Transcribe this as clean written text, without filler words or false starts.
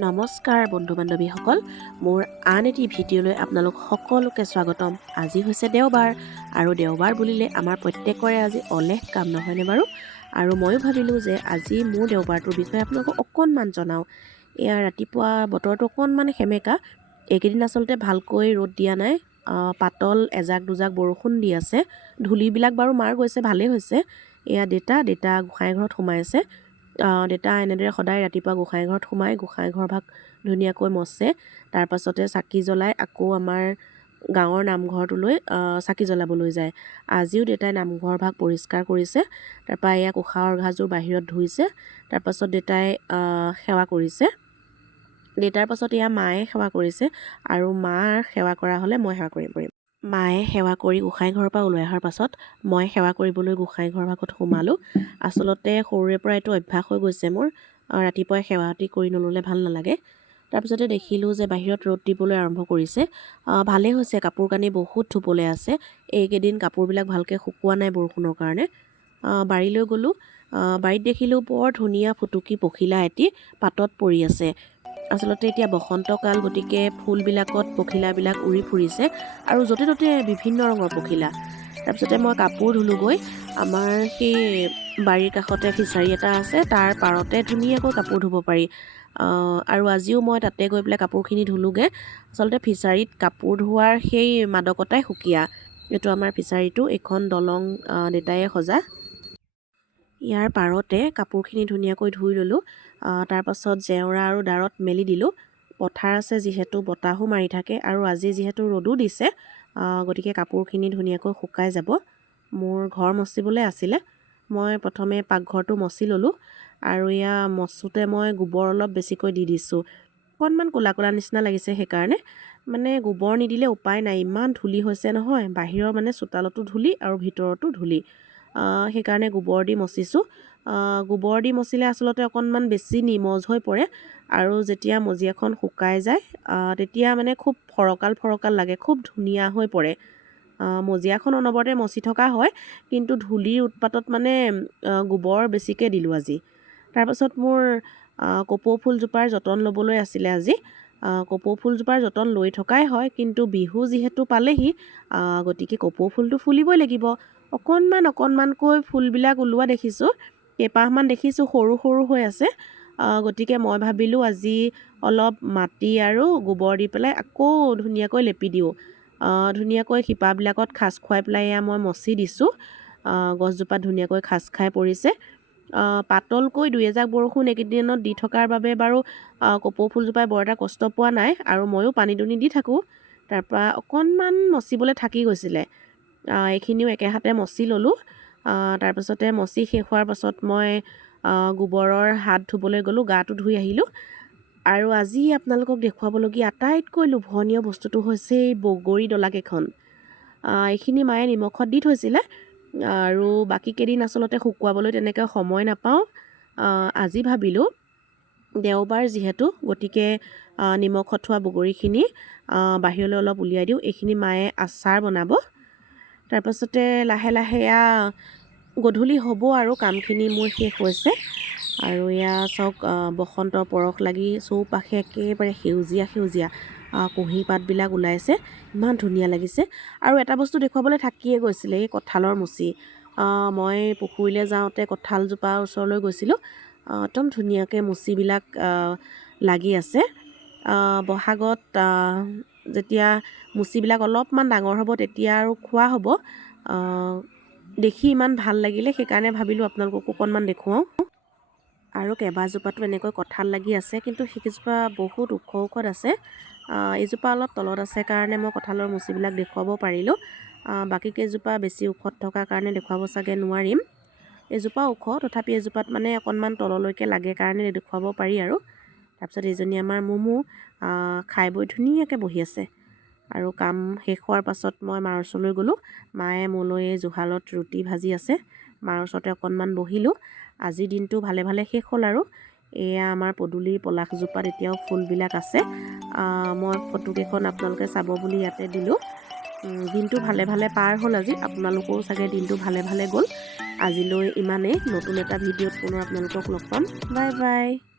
নমস্কাৰ বন্ধু বান্ধৱীসকল, মোৰ আন এটি ভিডিঅ'লৈ আপোনালোক সকলোকে স্বাগতম। আজি হৈছে দেওবাৰ আৰু দেওবাৰ বুলিলে আমাৰ প্ৰত্যেকৰে আজি অলেখ কাম নহয়নে বাৰু। আৰু ময়ো ভাবিলোঁ যে আজি মোৰ দেওবাৰটোৰ বিষয়ে আপোনালোকক অকণমান জনাওঁ। এয়া ৰাতিপুৱা বতৰটো অকণমান সেমেকা, এইকেইদিন আচলতে ভালকৈ ৰ'দ দিয়া নাই, পাতল এজাক দুজাক বৰষুণ দি আছে। ধূলিবিলাক বাৰু মাৰ গৈছে, ভালেই হৈছে। এয়া দেউতা গোঁসাই ঘৰত সোমাই আছে। দেউতা এনেদৰে সদায় ৰাতিপুৱা গোঁসাই ঘৰত সোমাই গোঁসাই ঘৰভাগ ধুনীয়াকৈ মচে, তাৰপাছতে চাকি জ্বলাই আকৌ আমাৰ গাঁৱৰ নামঘৰটোলৈ চাকি জ্বলাবলৈ যায়। আজিও দেউতাই নামঘৰ ভাগ পৰিষ্কাৰ কৰিছে, তাৰপৰা এয়া কুশা অৰ্ঘাযোৰ বাহিৰত ধুইছে, তাৰপাছত দেউতাই সেৱা কৰিছে। দেউতাৰ পাছত এয়া মায়ে সেৱা কৰিছে, আৰু মাৰ সেৱা কৰা হ'লে মই সেৱা কৰিম। মায়ে সেৱা কৰি গোঁসাই ঘৰৰ পৰা ওলাই অহাৰ পাছত মই সেৱা কৰিবলৈ গোঁসাই ঘৰ ভাগত সোমালোঁ। আচলতে সৰুৰে পৰা এইটো অভ্যাস হৈ গৈছে মোৰ, ৰাতিপুৱাই সেৱাটি কৰি নল'লে ভাল নালাগে। তাৰপিছতে দেখিলোঁ যে বাহিৰত ৰ'দ দিবলৈ আৰম্ভ কৰিছে। ভালেই হৈছে, কাপোৰ কানি বহুত ধুবলৈ আছে। এইকেইদিন কাপোৰবিলাক ভালকৈ শুকোৱা নাই বৰষুণৰ কাৰণে। বাৰীলৈ গ'লোঁ, বাৰীত দেখিলোঁ বৰ ধুনীয়া ফুটুকী পখিলা এটি পাতত পৰি আছে। আচলতে এতিয়া বসন্তকাল, গতিকে ফুলবিলাকত পখিলাবিলাক উৰি ফুৰিছে আৰু য'তে ত'তে বিভিন্ন ৰঙৰ পখিলা। তাৰপিছতে মই কাপোৰ ধুলোঁগৈ। আমাৰ সেই বাৰীৰ কাষতে ফিছাৰী এটা আছে, তাৰ পাৰতে ধুনীয়াকৈ কাপোৰ ধুব পাৰি। আৰু আজিও মই তাতে গৈ পেলাই কাপোৰখিনি ধুলোঁগৈ। আচলতে ফিছাৰীত কাপোৰ ধোৱাৰ সেই মাদকতাই সুকীয়া। এইটো আমাৰ ফিছাৰীটো, এইখন দলং দেউতায়ে সজা। ইয়াৰ পাৰতে কাপোৰখিনি ধুনীয়াকৈ ধুই ল'লোঁ। তাৰপাছত জেওৰা আৰু দাৰত মেলি দিলোঁ। পথাৰ আছে যিহেতু বতাহো মাৰি থাকে, আৰু আজি যিহেতু ৰ'দো দিছে, গতিকে কাপোৰখিনি ধুনীয়াকৈ শুকাই যাব। মোৰ ঘৰ মচিবলৈ আছিলে, মই প্ৰথমে পাকঘৰটো মচি ল'লোঁ, আৰু এয়া মচোঁতে মই গোবৰ অলপ বেছিকৈ দি দিছোঁ। অকণমান ক'লা ক'লা নিচিনা লাগিছে, সেইকাৰণে মানে গোবৰ নিদিলে উপায় নাই, ইমান ধূলি হৈছে নহয়। বাহিৰৰ মানে চোতালতো ধূলি আৰু ভিতৰতো ধূলি, সেইকাৰণে গোবৰ দি মচিছোঁ। গোবৰ দি মচিলে আচলতে অকণমান বেছি নিমজ হৈ পৰে, আৰু যেতিয়া মজিয়াখন শুকাই যায় তেতিয়া মানে খুব ফৰকাল লাগে, খুব ধুনীয়া হৈ পৰে। মজিয়াখন অনবৰতে মচি থকা হয়, কিন্তু ধূলিৰ উৎপাতত মানে গোবৰ বেছিকৈ দিলোঁ আজি। তাৰপাছত মোৰ কপৌ ফুলজোপাৰ যতন ল'বলৈ আছিলে আজি। কপৌ ফুলজোপাৰ যতন লৈ থকাই হয়, কিন্তু বিহু যিহেতু পালেহি, গতিকে কপৌ ফুলটো ফুলিবই লাগিব। অকণমানকৈ ফুলবিলাক ওলোৱা দেখিছোঁ, কেইপাহমান দেখিছোঁ সৰু সৰু হৈ আছে। গতিকে মই ভাবিলোঁ আজি অলপ মাটি আৰু গোবৰ দি পেলাই আকৌ ধুনীয়াকৈ লেপি দিওঁ। ধুনীয়াকৈ শিপাবিলাকত খাজ খুৱাই পেলাই এয়া মই মচি দিছোঁ। গছজোপাত ধুনীয়াকৈ খাজ খাই পৰিছে। পাতলকৈ দুই এজাক বৰষুণ এইকেইদিনত দি থকাৰ বাবে বাৰু কপৌ ফুলজোপাই বৰ এটা কষ্ট পোৱা নাই, আৰু ময়ো পানী দুনি দি থাকোঁ। তাৰপৰা অকণমান মচিবলৈ থাকি গৈছিলে, এইখিনিও একেহাতে মচি ল'লোঁ। তাৰপিছতে মচি শেষ হোৱাৰ পাছত মই গোবৰৰ হাত ধুবলৈ গ'লোঁ, গাটো ধুই আহিলোঁ। আৰু আজি আপোনালোকক দেখুৱাবলগীয়া আটাইতকৈ লোভনীয় বস্তুটো হৈছে এই বগৰী ডলাকেইখন। এইখিনি মায়ে নিমখত দি থৈছিলে, আৰু বাকী কেইদিন আচলতে শুকুৱাবলৈ তেনেকৈ সময় নাপাওঁ। আজি ভাবিলোঁ দেওবাৰ যিহেতু, গতিকে নিমখত থোৱা বগৰীখিনি বাহিৰলৈ অলপ উলিয়াই দিওঁ। এইখিনি মায়ে আচাৰ বনাব। তাৰপাছতে লাহে লাহে এয়া গধূলি হ'ব আৰু কামখিনি মোৰ শেষ হৈছে। আৰু এয়া চাওক, বসন্তৰ পৰশ লাগি চৌপাশে একেবাৰে সেউজীয়া কুঁহি পাতবিলাক ওলাইছে, ইমান ধুনীয়া লাগিছে। আৰু এটা বস্তু দেখুৱাবলৈ থাকিয়ে গৈছিলে, এই কঁঠালৰ মুচি। মই পুখুৰীলৈ যাওঁতে কঁঠালজোপাৰ ওচৰলৈ গৈছিলোঁ, একদম ধুনীয়াকৈ মুচিবিলাক লাগি আছে। বহাগত যেতিয়া মুচিবিলাক অলপমান ডাঙৰ হ'ব তেতিয়া আৰু খোৱা হ'ব। দেখি ইমান ভাল লাগিলে, সেইকাৰণে ভাবিলোঁ আপোনালোককো অকণমান দেখুৱাওঁ। আৰু কেইবাজোপাতো এনেকৈ কঁঠাল লাগি আছে, কিন্তু সেইকেইজোপা বহুত ওখত আছে। এইজোপা অলপ তলত আছে কাৰণে মই কঁঠালৰ মুচিবিলাক দেখুৱাব পাৰিলোঁ। বাকী কেইজোপা বেছি ওখত থকাৰ কাৰণে দেখুৱাব চাগে নোৱাৰিম। এজোপা ওখ, তথাপি এজোপাত মানে অকণমান তললৈকে লাগে কাৰণে দেখুৱাব পাৰি আৰু। তাৰপিছত এইজনী আমাৰ মুমু খাই বৈ ধুনীয়াকৈ বহি আছে। আৰু কাম শেষ হোৱাৰ পাছত মই মাৰ ওচৰলৈ গ'লোঁ। মায়ে মোলৈ জুহালত ৰুটি ভাজি আছে, মাৰ ওচৰতে অকণমান বহিলোঁ। আজিৰ দিনটো ভালে ভালে শেষ হ'ল। আৰু এয়া আমাৰ পদূলিৰ পলাশজোপাত এতিয়াও ফুলবিলাক আছে। মই ফটোকেইখন আপোনালোকে চাব বুলি ইয়াতে দিলোঁ। দিনটো ভালে ভালে পাৰ হ'ল আজি। আপোনালোকৰো চাগে দিনটো ভালে ভালে গ'ল। আজিলৈ ইমানেই। নতুন এটা ভিডিঅ'ত পুনৰ আপোনালোকক লগ পাম। Bye bye.